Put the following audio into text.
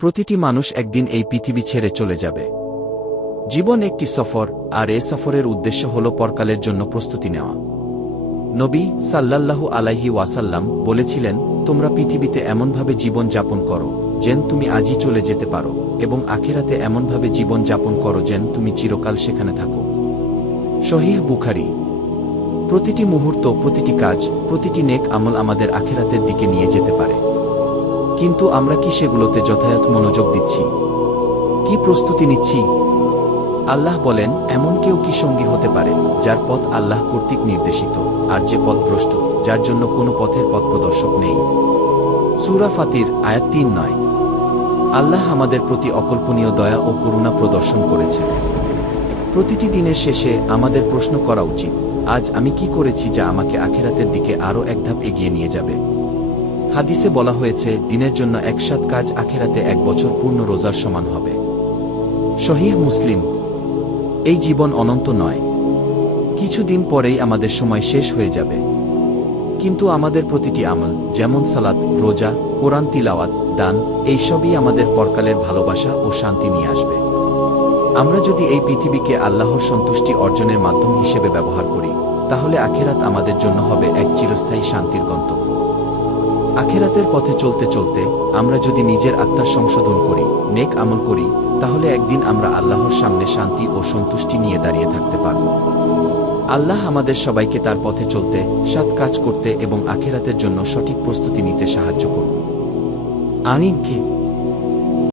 প্রতিটি মানুষ একদিন এই পৃথিবী ছেড়ে চলে যাবে। জীবন একটি সফর, আর এ সফরের উদ্দেশ্য হল পরকালের জন্য প্রস্তুতি নেওয়া। নবী সাল্লাল্লাহু আলাইহি ওয়াসাল্লাম বলেছিলেন, তোমরা পৃথিবীতে এমনভাবে জীবন যাপন করো যেন তুমি আজই চলে যেতে পারো, এবং আখিরাতে এমনভাবে জীবন যাপন করো যেন তুমি চিরকাল সেখানে থাকো। সহিহ বুখারী। প্রতিটি মুহূর্ত, প্রতিটি কাজ, প্রতিটি নেক আমল আমাদের আখিরাতের দিকে নিয়ে যেতে পারে, কিন্তু আমরা কি সেগুলোতে যথাযথ মনোযোগ দিচ্ছি? কি প্রস্তুতি নিচ্ছি? আল্লাহ বলেন, এমন কেউ কি সঙ্গী হতে পারে যার পথ আল্লাহ কর্তৃক নির্দেশিত, আর যে পথভ্রষ্ট, যার জন্য কোনো পথের পথপ্রদর্শক নেই। সূরা ফাতির আয়াত ৩-৯। আল্লাহ আমাদের প্রতি অকল্পনীয় দয়া ও করুণা প্রদর্শন করেছেন। প্রতিটি দিনের শেষে আমাদের প্রশ্ন করা উচিত, আজ আমি কি করেছি যা আমাকে আখিরাতের দিকে আরও এক ধাপ এগিয়ে নিয়ে যাবে? হাদিসে বলা হয়েছে, দিনের জন্য একসাথ কাজ আখিরাতে ১ বছর পূর্ণ রোজার সমান হবে। সহিহ মুসলিম। এই জীবন অনন্ত নয়, কিছুদিন পরেই আমাদের সময় শেষ হয়ে যাবে। কিন্তু আমাদের প্রতিটি আমল, যেমন সালাত, রোজা, কোরআন তিলাওয়াত, দান, এইসবই আমাদের পরকালের ভালোবাসা ও শান্তি নিয়ে আসবে। আমরা যদি এই পৃথিবীকে আল্লাহর সন্তুষ্টি অর্জনের মাধ্যম হিসেবে ব্যবহার করি, তাহলে আখিরাত আমাদের জন্য হবে এক চিরস্থায়ী শান্তির গন্তব্য। আখিরাতের পথে চলতে চলতে আমরা যদি নিজের আত্মার সংশোধন করি, নেক আমল করি, তাহলে একদিন আমরা আল্লাহর সামনে শান্তি ও সন্তুষ্টি নিয়ে দাঁড়িয়ে থাকতে পারব। আল্লাহ আমাদের সবাইকে তার পথে চলতে, সৎ কাজ করতে এবং আখিরাতের জন্য সঠিক প্রস্তুতি নিতে সাহায্য করুন। আমিন।